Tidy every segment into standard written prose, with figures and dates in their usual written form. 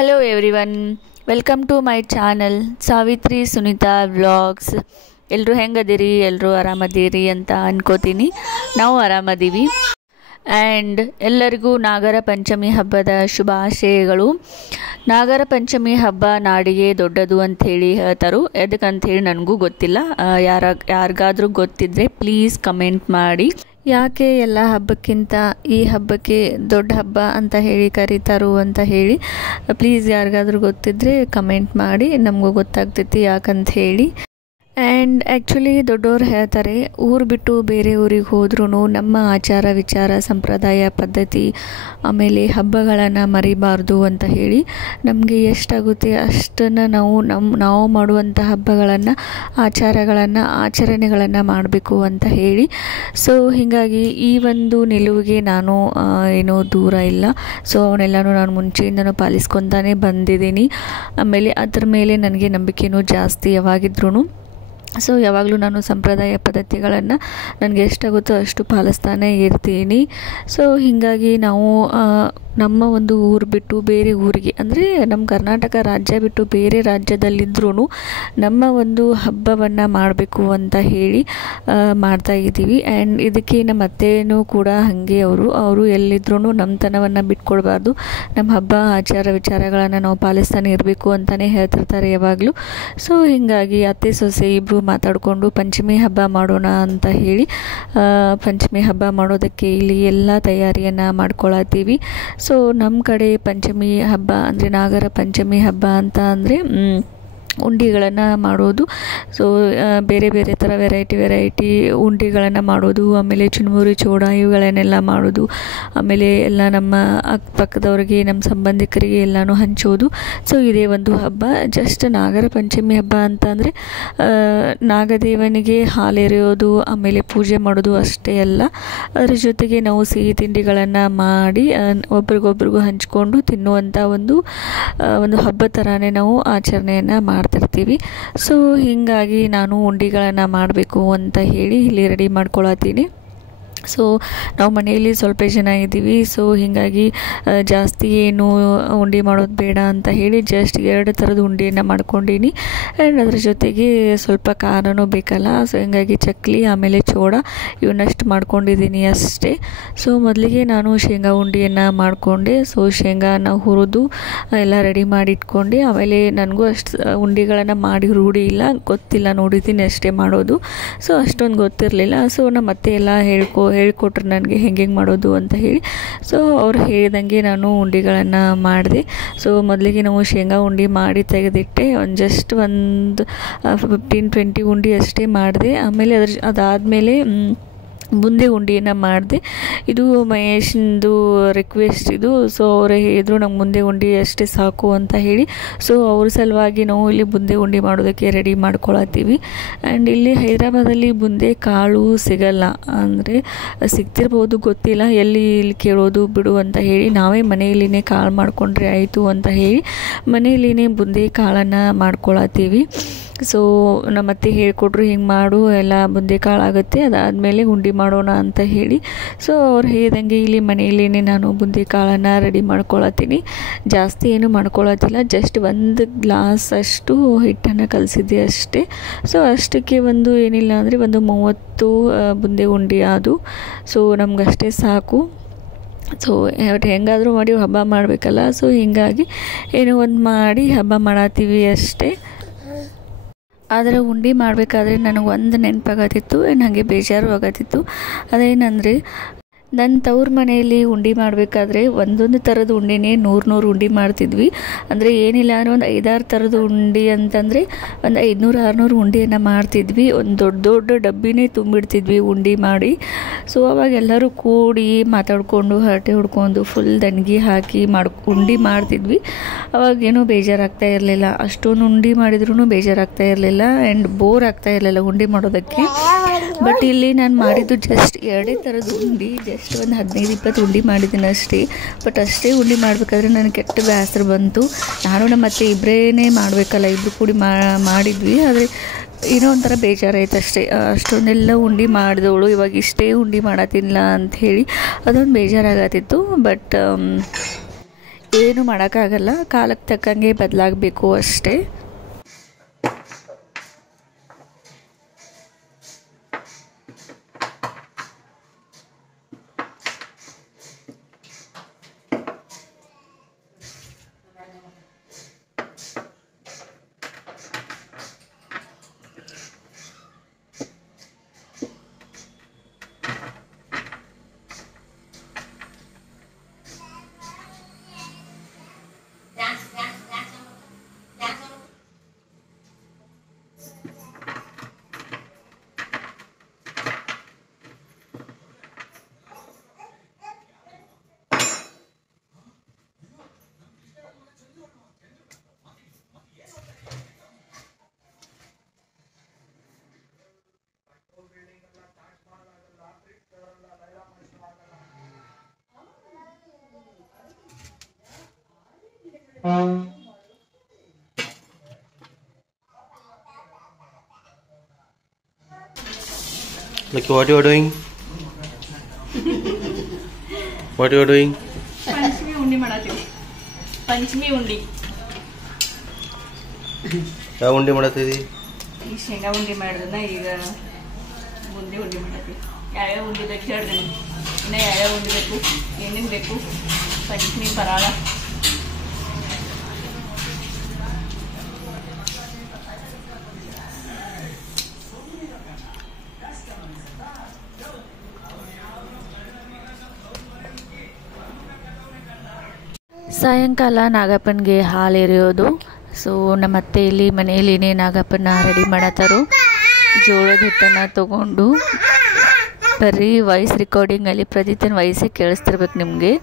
Hello everyone, welcome to my channel Savitri Sunita Vlogs. ಎಲ್ಲರೂ ಹೆಂಗದಿರಿ? ಎಲ್ಲರೂ ಆರಾಮದಿರಿ ಅಂತ ಅನ್ಕೋತೀನಿ. ನಾವು ಆರಾಮದೀವಿ. ಆ್ಯಂಡ್ ಎಲ್ಲರಿಗೂ ನಾಗರ ಪಂಚಮಿ ಹಬ್ಬದ ಶುಭಾಶಯಗಳು. ನಾಗರ ಪಂಚಮಿ ಹಬ್ಬ ನಾಡಿಗೆ ದೊಡ್ಡದು ಅಂಥೇಳಿ ಹೇಳ್ತಾರೆ. ಎದಕ್ಕಂಥೇಳಿ ನನಗೂ ಗೊತ್ತಿಲ್ಲ. ಯಾರಿಗಾದ್ರೂ ಗೊತ್ತಿದ್ದರೆ ಪ್ಲೀಸ್ ಕಮೆಂಟ್ ಮಾಡಿ. ಯಾಕೆ ಎಲ್ಲ ಹಬ್ಬಕ್ಕಿಂತ ಈ ಹಬ್ಬಕ್ಕೆ ದೊಡ್ಡ ಹಬ್ಬ ಅಂತ ಹೇಳಿ ಕರೀತಾರೋ ಅಂತ ಹೇಳಿ ಪ್ಲೀಸ್ ಯಾರಿಗಾದ್ರೂ ಗೊತ್ತಿದ್ದರೆ ಕಮೆಂಟ್ ಮಾಡಿ, ನಮಗೂ ಗೊತ್ತಾಗ್ತೈತಿ ಯಾಕಂತ ಹೇಳಿ. ಆ್ಯಂಡ್ ಆ್ಯಕ್ಚುಲಿ ದೊಡ್ಡವ್ರು ಹೇಳ್ತಾರೆ, ಊರು ಬಿಟ್ಟು ಬೇರೆ ಊರಿಗೆ ಹೋದ್ರೂ ನಮ್ಮ ಆಚಾರ ವಿಚಾರ ಸಂಪ್ರದಾಯ ಪದ್ಧತಿ ಆಮೇಲೆ ಹಬ್ಬಗಳನ್ನು ಮರಿಬಾರ್ದು ಅಂತ ಹೇಳಿ. ನಮಗೆ ಎಷ್ಟಾಗುತ್ತೆ ಅಷ್ಟನ್ನು ನಾವು ಮಾಡುವಂಥ ಹಬ್ಬಗಳನ್ನು ಆಚಾರಗಳನ್ನು ಆಚರಣೆಗಳನ್ನು ಮಾಡಬೇಕು ಅಂತ ಹೇಳಿ. ಸೊ ಹೀಗಾಗಿ ಈ ಒಂದು ನಿಲುವಿಗೆ ನಾನು ಏನೂ ದೂರ ಇಲ್ಲ. ಸೊ ಅವನ್ನೆಲ್ಲನೂ ನಾನು ಮುಂಚೆಯಿಂದನೂ ಪಾಲಿಸ್ಕೊತಾನೆ ಬಂದಿದ್ದೀನಿ. ಆಮೇಲೆ ಅದ್ರ ಮೇಲೆ ನನಗೆ ನಂಬಿಕೆನೂ ಜಾಸ್ತಿ ಯಾವಾಗಿದ್ರೂ. ಸೊ ಯಾವಾಗಲೂ ನಾನು ಸಂಪ್ರದಾಯ ಪದ್ಧತಿಗಳನ್ನು ನನಗೆ ಎಷ್ಟಾಗುತ್ತೋ ಅಷ್ಟು ಪಾಲಿಸ್ತಾನೆ ಇರ್ತೀನಿ. ಸೊ ಹೀಗಾಗಿ ನಾವು ನಮ್ಮ ಒಂದು ಊರು ಬಿಟ್ಟು ಬೇರೆ ಊರಿಗೆ, ಅಂದರೆ ನಮ್ಮ ಕರ್ನಾಟಕ ರಾಜ್ಯ ಬಿಟ್ಟು ಬೇರೆ ರಾಜ್ಯದಲ್ಲಿದ್ದರೂ ನಮ್ಮ ಒಂದು ಹಬ್ಬವನ್ನು ಮಾಡಬೇಕು ಅಂತ ಹೇಳಿ ಮಾಡ್ತಾಯಿದ್ದೀವಿ. ಆ್ಯಂಡ್ ಇದಕ್ಕೆ ನಮ್ಮ ಅತ್ತೆಯೂ ಕೂಡ ಹಾಗೆ ಅವರು ಎಲ್ಲಿದ್ರೂ ನಮ್ಮತನವನ್ನು ಬಿಟ್ಕೊಡ್ಬಾರ್ದು, ನಮ್ಮ ಹಬ್ಬ ಆಚಾರ ವಿಚಾರಗಳನ್ನು ನಾವು ಪಾಲಿಸ್ತಾನೆ ಇರಬೇಕು ಅಂತಲೇ ಹೇಳ್ತಿರ್ತಾರೆ ಯಾವಾಗಲೂ. ಸೊ ಹೀಗಾಗಿ ಅತ್ತೆ ಸೊಸೆ ಇಬ್ಬರು ಮಾತಾಡಿಕೊಂಡು ಪಂಚಮಿ ಹಬ್ಬ ಮಾಡೋಣ ಅಂತ ಹೇಳಿ ಪಂಚಮಿ ಹಬ್ಬ ಮಾಡೋದಕ್ಕೆ ಇಲ್ಲಿ ಎಲ್ಲ ತಯಾರಿಯನ್ನು ಮಾಡ್ಕೊಳತ್ತೀವಿ. ಸೊ ನಮ್ಮ ಕಡೆ ಪಂಚಮಿ ಹಬ್ಬ ಅಂದರೆ ನಾಗರ ಪಂಚಮಿ ಹಬ್ಬ ಅಂತ ಅಂದರೆ ಉಂಡಿಗಳನ್ನು ಮಾಡೋದು. ಸೊ ಬೇರೆ ಬೇರೆ ಥರ ವೆರೈಟಿ ಉಂಡಿಗಳನ್ನು ಮಾಡೋದು, ಆಮೇಲೆ ಚುರುಮುರಿ ಚೋಡ ಇವುಗಳನ್ನೆಲ್ಲ ಮಾಡೋದು, ಆಮೇಲೆ ಎಲ್ಲ ನಮ್ಮ ಅಕ್ಕಪಕ್ಕದವ್ರಿಗೆ ನಮ್ಮ ಸಂಬಂಧಿಕರಿಗೆ ಎಲ್ಲನೂ ಹಂಚೋದು. ಸೊ ಇದೇ ಒಂದು ಹಬ್ಬ. ಜಸ್ಟ್ ನಾಗರ ಪಂಚಮಿ ಹಬ್ಬ ಅಂತ ಅಂದರೆ ನಾಗದೇವನಿಗೆ ಹಾಲೆರೆಯೋದು ಆಮೇಲೆ ಪೂಜೆ ಮಾಡೋದು ಅಷ್ಟೇ ಅಲ್ಲ, ಅದರ ಜೊತೆಗೆ ನಾವು ಸಿಹಿ ತಿಂಡಿಗಳನ್ನು ಮಾಡಿ ಒಬ್ರಿಗೊಬ್ರಿಗೂ ಹಂಚ್ಕೊಂಡು ತಿನ್ನುವಂಥ ಒಂದು ಹಬ್ಬ ಥರನೇ ನಾವು ಆಚರಣೆಯನ್ನು ಮಾಡ್ತಿರ್ತೀವಿ. ಸೊ ಹೀಗಾಗಿ ನಾನು ಉಂಡಿಗಳನ್ನು ಮಾಡಬೇಕು ಅಂತ ಹೇಳಿ ಇಲ್ಲಿ ರೆಡಿ ಮಾಡ್ಕೊಳತ್ತೀನಿ. ಸೊ ನಾವು ಮನೆಯಲ್ಲಿ ಸ್ವಲ್ಪ ಜನ ಇದ್ದೀವಿ. ಸೊ ಹೀಗಾಗಿ ಜಾಸ್ತಿ ಏನು ಉಂಡೆ ಮಾಡೋದು ಬೇಡ ಅಂತ ಹೇಳಿ ಜಸ್ಟ್ 2 ಥರದ ಉಂಡೆಯನ್ನು ಮಾಡ್ಕೊಂಡೀನಿ. ಆ್ಯಂಡ್ ಅದ್ರ ಜೊತೆಗೆ ಸ್ವಲ್ಪ ಖಾರನೂ ಬೇಕಲ್ಲ. ಸೊ ಹೀಗಾಗಿ ಚಕ್ಲಿ ಆಮೇಲೆ ಚೋಡ ಇವನ್ನಷ್ಟು ಮಾಡ್ಕೊಂಡಿದ್ದೀನಿ ಅಷ್ಟೇ. ಸೊ ಮೊದಲಿಗೆ ನಾನು ಶೇಂಗಾ ಉಂಡೆಯನ್ನು ಮಾಡಿಕೊಂಡೆ. ಸೊ ಶೇಂಗಾನ ಹುರಿದು ಎಲ್ಲ ರೆಡಿ ಮಾಡಿ ಇಟ್ಕೊಂಡೆ. ಆಮೇಲೆ ನನಗೂ ಅಷ್ಟು ಉಂಡೆಗಳನ್ನು ಮಾಡಿ ರೂಢಿ ಇಲ್ಲ, ಗೊತ್ತಿಲ್ಲ, ನೋಡಿದ್ದೀನಿ ಅಷ್ಟೇ ಮಾಡೋದು. ಸೊ ಅಷ್ಟೊಂದು ಗೊತ್ತಿರಲಿಲ್ಲ. ಸೊ ನಮ್ಮ ಅತ್ತೆ ಎಲ್ಲ ಹೇಳ್ಕೊಟ್ರು ನನಗೆ ಹೆಂಗೆ ಮಾಡೋದು ಅಂತ ಹೇಳಿ. ಸೊ ಅವ್ರು ಹೇಳಿದಂಗೆ ನಾನು ಉಂಡೆಗಳನ್ನು ಮಾಡಿದೆ. ಸೊ ಮೊದಲಿಗೆ ನಾವು ಶೇಂಗಾ ಉಂಡೆ ಮಾಡಿ ತೆಗೆದಿಟ್ಟೆ. ಜಸ್ಟ್ ಒಂದು 15-20 ಉಂಡೆ ಅಷ್ಟೇ ಮಾಡಿದೆ. ಆಮೇಲೆ ಅದಾದಮೇಲೆ ಬುಂದಿ ಉಂಡೆಯನ್ನು ಮಾಡಿದೆ. ಇದು ಮಹೇಶಂದು ರಿಕ್ವೆಸ್ಟ್ ಇದು. ಸೊ ಅವರು ಹೇಳಿದ್ರು ನಂಗೆ ಬುಂದಿ ಉಂಡೆ ಅಷ್ಟೇ ಸಾಕು ಅಂತ ಹೇಳಿ. ಸೊ ಅವ್ರ ಸಲುವಾಗಿ ನಾವು ಇಲ್ಲಿ ಬುಂದಿ ಉಂಡೆ ಮಾಡೋದಕ್ಕೆ ರೆಡಿ ಮಾಡ್ಕೊಳತ್ತೀವಿ. ಆ್ಯಂಡ್ ಇಲ್ಲಿ ಹೈದರಾಬಾದಲ್ಲಿ ಬುಂದೆ ಕಾಳು ಸಿಗಲ್ಲ, ಅಂದರೆ ಸಿಗ್ತಿರ್ಬೋದು, ಗೊತ್ತಿಲ್ಲ, ಇಲ್ಲಿ ಕೇಳೋದು ಬಿಡು ಅಂತ ಹೇಳಿ ನಾವೇ ಮನೆಯಲ್ಲಿನೇ ಕಾಳು ಮಾಡಿಕೊಂಡ್ರೆ ಆಯಿತು ಅಂತ ಹೇಳಿ ಮನೆಯಲ್ಲಿನೇ ಬುಂದಿ ಕಾಳನ್ನು ಮಾಡ್ಕೊಳತ್ತೀವಿ. ಸೊ ನಮ್ಮ ಅತ್ತೆ ಹೇಳ್ಕೊಟ್ರು, ಹಿಂಗೆ ಮಾಡು ಎಲ್ಲ ಬುಂದಿ ಕಾಳು ಆಗುತ್ತೆ, ಅದಾದಮೇಲೆ ಉಂಡೆ ಮಾಡೋಣ ಅಂತ ಹೇಳಿ. ಸೊ ಅವ್ರು ಹೇಳಿದಂಗೆ ಇಲ್ಲಿ ಮನೆಯಲ್ಲೇ ನಾನು ಬುಂದಿ ಕಾಳನ್ನು ರೆಡಿ ಮಾಡ್ಕೊಳತ್ತೀನಿ. ಜಾಸ್ತಿ ಏನು ಮಾಡ್ಕೊಳತ್ತಿಲ್ಲ, ಜಸ್ಟ್ 1 ಗ್ಲಾಸ್ ಅಷ್ಟು ಹಿಟ್ಟನ್ನು ಕಲಸಿದ್ದೆ ಅಷ್ಟೇ. ಸೊ ಅಷ್ಟಕ್ಕೆ ಏನಿಲ್ಲ ಅಂದರೆ 30 ಬುಂದಿ ಉಂಡೆ ಅದು. ಸೊ ನಮಗಷ್ಟೇ ಸಾಕು. ಸೊ ಹೆಂಗಾದರೂ ಮಾಡಿ ಹಬ್ಬ ಮಾಡಬೇಕಲ್ಲ. ಸೊ ಹೀಗಾಗಿ ಏನೋ ಒಂದು ಮಾಡಿ ಹಬ್ಬ ಮಾಡತ್ತೀವಿ ಅಷ್ಟೇ. ಆದರೆ ಉಂಡೆ ಮಾಡಬೇಕಾದ್ರೆ ನನಗೆ ನೆನಪಾಗತ್ತಿತ್ತು, ನನಗೆ ಬೇಜಾರು ಆಗತ್ತಿತ್ತು. ಅದೇನಂದರೆ ನನ್ನ ತವ್ರ ಮನೆಯಲ್ಲಿ ಉಂಡೆ ಮಾಡಬೇಕಾದ್ರೆ ಒಂದೊಂದು ಥರದ ಉಂಡೆನೇ 100 ಉಂಡೆ ಮಾಡ್ತಿದ್ವಿ. ಅಂದರೆ ಏನಿಲ್ಲ ಅಂದರೆ ಒಂದು 5-6 ಥರದ ಉಂಡೆ ಅಂತಂದರೆ ಒಂದು 500-600 ಉಂಡೆಯನ್ನು ಮಾಡ್ತಿದ್ವಿ. ಒಂದು ದೊಡ್ಡ ಡಬ್ಬಿನೇ ತುಂಬಿಡ್ತಿದ್ವಿ ಉಂಡೆ ಮಾಡಿ. ಸೊ ಅವಾಗ ಎಲ್ಲರೂ ಕೂಡಿ ಮಾತಾಡಿಕೊಂಡು ಹರಟೆ ಹೊಡ್ಕೊಂಡು ಫುಲ್ ದಣ್ಗಿ ಹಾಕಿ ಉಂಡೆ ಮಾಡ್ತಿದ್ವಿ. ಅವಾಗೇನೂ ಬೇಜಾರಾಗ್ತಾ ಇರಲಿಲ್ಲ, ಅಷ್ಟೊಂದು ಉಂಡೆ ಮಾಡಿದ್ರೂ ಬೇಜಾರಾಗ್ತಾ ಇರಲಿಲ್ಲ ಆ್ಯಂಡ್ ಬೋರ್ ಆಗ್ತಾ ಇರಲಿಲ್ಲ ಉಂಡೆ ಮಾಡೋದಕ್ಕೆ. ಬಟ್ ಇಲ್ಲಿ ನಾನು ಮಾಡಿದ್ದು ಜಸ್ಟ್ 2 ಥರದ ಉಂಡೆ, ಜಸ್ಟ್ ಒಂದು 15-20 ಉಂಡೆ ಮಾಡಿದ್ದೀನಿ ಅಷ್ಟೇ. ಬಟ್ ಅಷ್ಟೇ ಉಂಡೆ ಮಾಡಬೇಕಾದ್ರೆ ನನಗೆ ಕೆಟ್ಟ ಬೇಸರ ಬಂತು. ನಾನು ನಮ್ಮ ಅತ್ತೆ ಇಬ್ಬರೇ ಮಾಡಬೇಕಲ್ಲ, ಇಬ್ಬರು ಕೂಡಿ ಮಾಡಿದ್ವಿ. ಆದರೆ ಏನೋ ಒಂಥರ ಬೇಜಾರಾಯ್ತು ಅಷ್ಟೇ. ಅಷ್ಟೊಂದೆಲ್ಲ ಉಂಡೆ ಮಾಡಿದವಳು ಇವಾಗ ಇಷ್ಟೇ ಉಂಡೆ ಮಾಡತ್ತಿಲ್ಲ ಅಂಥೇಳಿ ಅದೊಂದು ಬೇಜಾರಾಗತ್ತಿತ್ತು. ಬಟ್ ಏನು ಮಾಡೋಕ್ಕಾಗಲ್ಲ, ಕಾಲಕ್ಕೆ ತಕ್ಕಂಗೆ ಬದಲಾಗಬೇಕು ಅಷ್ಟೇ. Lucky, what you are doing? What you are doing? Panchami ಉಂಡಿ ಮಾಡತ್ತೀವಿ. ಪಂಚಮಿ ಉಂಡಿ. ಯಾವ ಉಂಡಿ ಮಾಡತ್ತೀವಿ? ಈ ಶೇಂಗಾ ಉಂಡಿ ಮಾಡಿದ್ರನ್ನ ಈಗ ಬೂಂದಿ ಉಂಡಿ ಮಾಡತ್ತೀವಿ. ಯಾವ್ಯಾವ ಉಂಡಿ ಬೇಕು ಹೇಳ್ರಿ ನಿಮ್ಗೆ. ಇನ್ನು ಯಾವ್ಯಾವ ಉಂಡಿ ಬೇಕು, ಏನೇನು ಬೇಕು? ಪಂಚಮಿ ಪರಾಳ, ಸಾಯಂಕಾಲ ನಾಗಪ್ಪನಿಗೆ ಹಾಲು ಎರೆಯೋದು. ಸೊ ನಮ್ಮ ಅತ್ತೆ ಇಲ್ಲಿ ಮನೆಯಲ್ಲಿನೇ ನಾಗಪ್ಪನ ರೆಡಿ ಮಾಡತ್ತಾರು. ಜೋಳದ ಹಿಟ್ಟನ್ನು ತೊಗೊಂಡು ಬರೀ ವಾಯ್ಸ್ ರೆಕಾರ್ಡಿಂಗಲ್ಲಿ ಪ್ರತಿದಿನ ವಾಯ್ಸೇ ಕೇಳಿಸ್ತಿರ್ಬೇಕು ನಿಮಗೆ.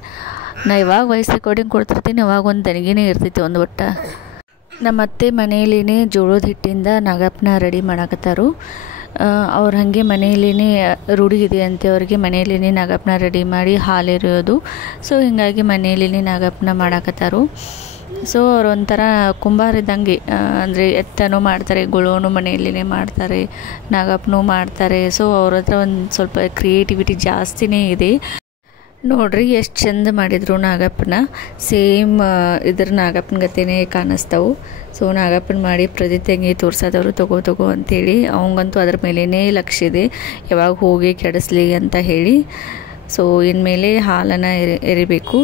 ನಾ ಯಾವಾಗ ವಾಯ್ಸ್ ರೆಕಾರ್ಡಿಂಗ್ ಕೊಡ್ತಿರ್ತೀನಿ ಅವಾಗ ಒಂದು ದನಿಗೆನೇ ಇರ್ತೈತಿ ಒಂದು ಒಟ್ಟ. ನಮ್ಮ ಅತ್ತೆ ಮನೆಯಲ್ಲಿನೇ ಜೋಳದ ಹಿಟ್ಟಿಂದ ನಾಗಪ್ಪನ ರೆಡಿ ಮಾಡಕತ್ತಾರು. ಅವ್ರು ಹಾಗೆ ಮನೆಯಲ್ಲಿನೇ ರೂಢಿ ಇದೆ ಅಂತೆ ಅವ್ರಿಗೆ, ಮನೆಯಲ್ಲಿನೇ ನಾಗಪ್ಪನ ರೆಡಿ ಮಾಡಿ ಹಾಲು ಎರೆಯೋದು. ಸೊ ಹೀಗಾಗಿ ಮನೆಯಲ್ಲಿನೇ ನಾಗಪ್ಪನ ಮಾಡಕತ್ತಾರು. ಸೊ ಅವ್ರು ಒಂಥರ ಕುಂಬಾರ ಇದ್ದಂಗೆ, ಅಂದರೆ ಎತ್ತನೂ ಮಾಡ್ತಾರೆ, ಗುಳೋನು ಮನೆಯಲ್ಲಿನೇ ಮಾಡ್ತಾರೆ, ನಾಗಪ್ಪನೂ ಮಾಡ್ತಾರೆ. ಸೊ ಅವ್ರ ಹತ್ರ ಒಂದು ಸ್ವಲ್ಪ ಕ್ರಿಯೇಟಿವಿಟಿ ಜಾಸ್ತಿನೇ ಇದೆ. ನೋಡ್ರಿ ಎಷ್ಟು ಚಂದ ಮಾಡಿದರು ನಾಗಪ್ಪನ. ಸೇಮ್ ಇದ್ರ ನಾಗಪ್ಪನ ಗತೆನೇ ಕಾಣಿಸ್ತಾವೆ. ಸೊ ನಾಗಪ್ಪನ ಮಾಡಿ ಪ್ರದೀಪ್ ಹೆಂಗೆ ತೋರ್ಸೋದವರು ತಗೋ ಅಂತೇಳಿ ಅವಂಗಂತೂ ಅದ್ರ ಮೇಲೇ ಲಕ್ಷ್ಯ ಇದೆ, ಯಾವಾಗ ಹೋಗಿ ಕೆಡಿಸ್ಲಿ ಅಂತ ಹೇಳಿ. ಸೊ ಇನ್ಮೇಲೆ ಹಾಲನ್ನು ಎರಿಬೇಕು.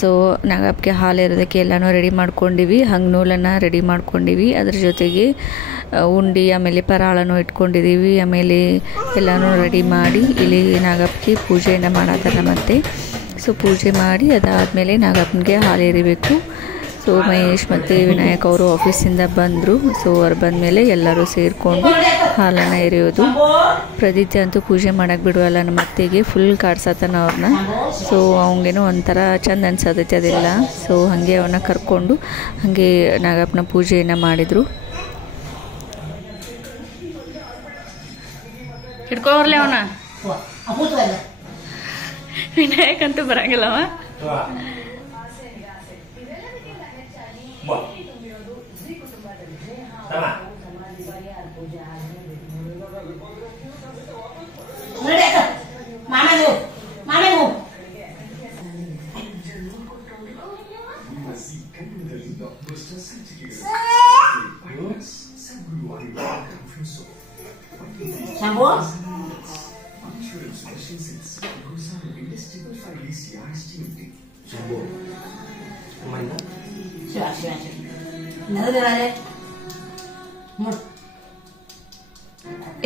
ಸೊ ನಾಗಪ್ಪಗೆ ಹಾಲು ಎರೋದಕ್ಕೆ ಎಲ್ಲನೂ ರೆಡಿ ಮಾಡ್ಕೊಂಡಿವಿ. ಹಂಗೆ ನೂಲನ್ನು ರೆಡಿ ಮಾಡ್ಕೊಂಡಿವಿ. ಅದ್ರ ಜೊತೆಗೆ ಉಂಡಿ ಆಮೇಲೆ ಪರಾಳನೂ ಇಟ್ಕೊಂಡಿದ್ದೀವಿ. ಆಮೇಲೆ ಎಲ್ಲನೂ ರೆಡಿ ಮಾಡಿ ಇಲ್ಲಿ ನಾಗಪ್ಪಗೆ ಪೂಜೆಯನ್ನು ಮಾಡತ್ತಾರ ಮತ್ತೆ. ಸೊ ಪೂಜೆ ಮಾಡಿ ಅದಾದಮೇಲೆ ನಾಗಪ್ಪನಿಗೆ ಹಾಲು ಎರಿಬೇಕು. ಸೊ ಮಹೇಶ್ ಮತ್ತು ವಿನಾಯಕ್ ಅವರು ಆಫೀಸಿಂದ ಬಂದರು. ಸೊ ಅವ್ರು ಬಂದಮೇಲೆ ಎಲ್ಲರೂ ಸೇರಿಕೊಂಡು ಹಾಲನ್ನು ಎರೆಯೋದು. ಪ್ರದೀಪ್ ಅಂತೂ ಪೂಜೆ ಮಾಡೋಕ್ಕೆ ಬಿಡುವಲ್ಲ, ನಮ್ಮ ಅತ್ತೆಗೆ ಫುಲ್ ಕಾಡ್ಸತ್ತಾನ ಅವ್ರನ್ನ. ಸೊ ಅವಂಗೇನೋ ಒಂಥರ ಚಂದ ಅನ್ಸತೈತೆ ಅದೆಲ್ಲ. ಸೊ ಹಾಗೆ ಅವನ್ನ ಕರ್ಕೊಂಡು ಹಾಗೆ ನಾಗಪ್ಪನ ಪೂಜೆಯನ್ನು ಮಾಡಿದರು. ಹಿಡ್ಕೋರ್ಲೆ ಅವನ. ವಿನಾಯಕ್ ಅಂತೂ ಬರಂಗಿಲ್ಲವ.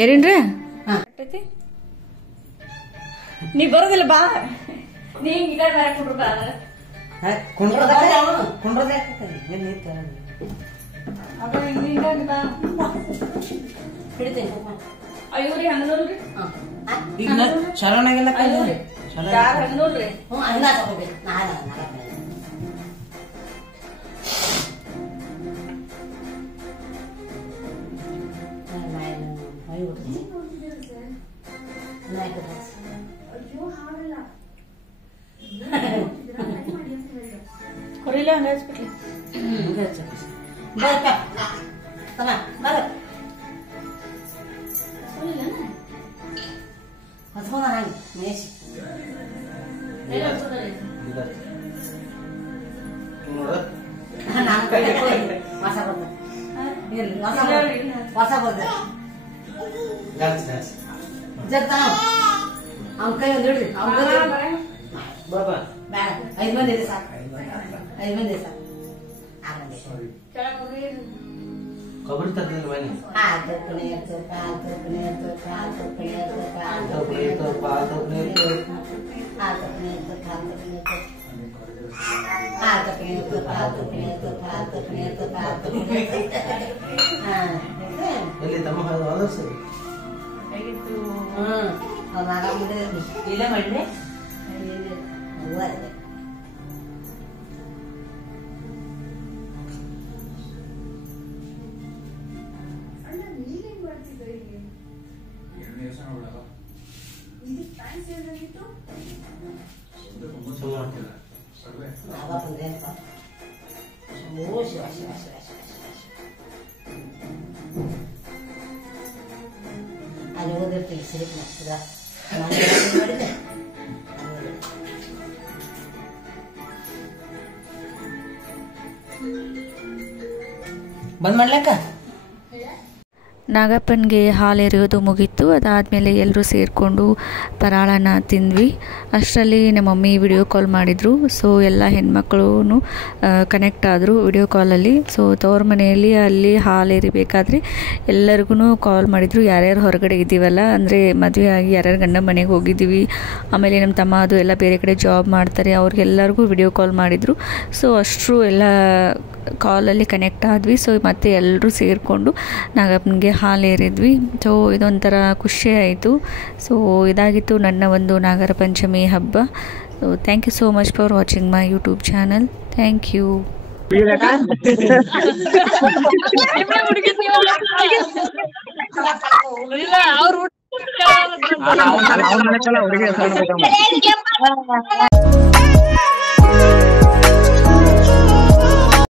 ಏನೇನ್ರಿ ನೀ ಬರೋದಿಲ್ಲ ಬಾ, ನೀ ಈಗ ಕುಂಡ್ರು ಬಾ. ಅಯ್ಯೋರಿ ಹಣ್ಣೂರ್ರಿ ಶರಣಾಗೆಲ್ಲ ಹಣ್ಣೂರ್ರಿ ಕೊರಿಲ್ಲ ಹಂಗ ಹಚ್ಬಿಟ್ರಿ. ಕೈ ಒಂದು ಹಿಡ್ರಿ ಬೇಡ 5 ಮಂದಿ ಇದೆ ಸಾಕು 5 ಮಂದಿ ಸಾಕು खबर तक मैंने बंद ಮಾಡ್ಲಕ್ಕ ನಾಗಪ್ಪನಿಗೆ ಹಾಲು ಎರೆಯೋದು ಮುಗೀತು. ಅದಾದಮೇಲೆ ಎಲ್ಲರೂ ಸೇರಿಕೊಂಡು ಪರಾಳನ ತಿಂದ್ವಿ. ಅಷ್ಟರಲ್ಲಿ ನಮ್ಮ ಮಮ್ಮಿ ವಿಡಿಯೋ ಕಾಲ್ ಮಾಡಿದರು. ಸೊ ಎಲ್ಲ ಹೆಣ್ಮಕ್ಳು ಕನೆಕ್ಟ್ ಆದರು ವಿಡಿಯೋ ಕಾಲಲ್ಲಿ. ಸೊ ತವ್ರ ಮನೆಯಲ್ಲಿ ಅಲ್ಲಿ ಹಾಲು ಎರಿಬೇಕಾದ್ರೆ ಎಲ್ಲರಿಗೂ ಕಾಲ್ ಮಾಡಿದರು. ಯಾರ್ಯಾರು ಹೊರಗಡೆ ಇದ್ದೀವಲ್ಲ, ಅಂದರೆ ಮದುವೆ ಆಗಿ ಯಾರ್ಯಾರು ಗಂಡ ಮನೆಗೆ ಹೋಗಿದ್ದೀವಿ, ಆಮೇಲೆ ನಮ್ಮ ತಮ್ಮ ಅದು ಎಲ್ಲ ಬೇರೆ ಕಡೆ ಜಾಬ್ ಮಾಡ್ತಾರೆ, ಅವ್ರಿಗೆಲ್ಲರಿಗೂ ವಿಡಿಯೋ ಕಾಲ್ ಮಾಡಿದರು. ಸೊ ಅಷ್ಟರು ಎಲ್ಲ ಕಾಲಲ್ಲಿ ಕನೆಕ್ಟ್ ಆದ್ವಿ. ಸೊ ಮತ್ತೆ ಎಲ್ಲರೂ ಸೇರಿಕೊಂಡು ನಾಗಪ್ಪನಿಗೆ ಹಾಲು ಏರಿದ್ವಿ. ಸೊ ಇದೊಂಥರ ಖುಷಿ ಆಯಿತು. ಸೊ ಇದಾಗಿತ್ತು ನನ್ನ ಒಂದು ನಾಗರ ಪಂಚಮಿ ಹಬ್ಬ. So thank you so much for watching my YouTube channel. Thank you. ಅವ್ರು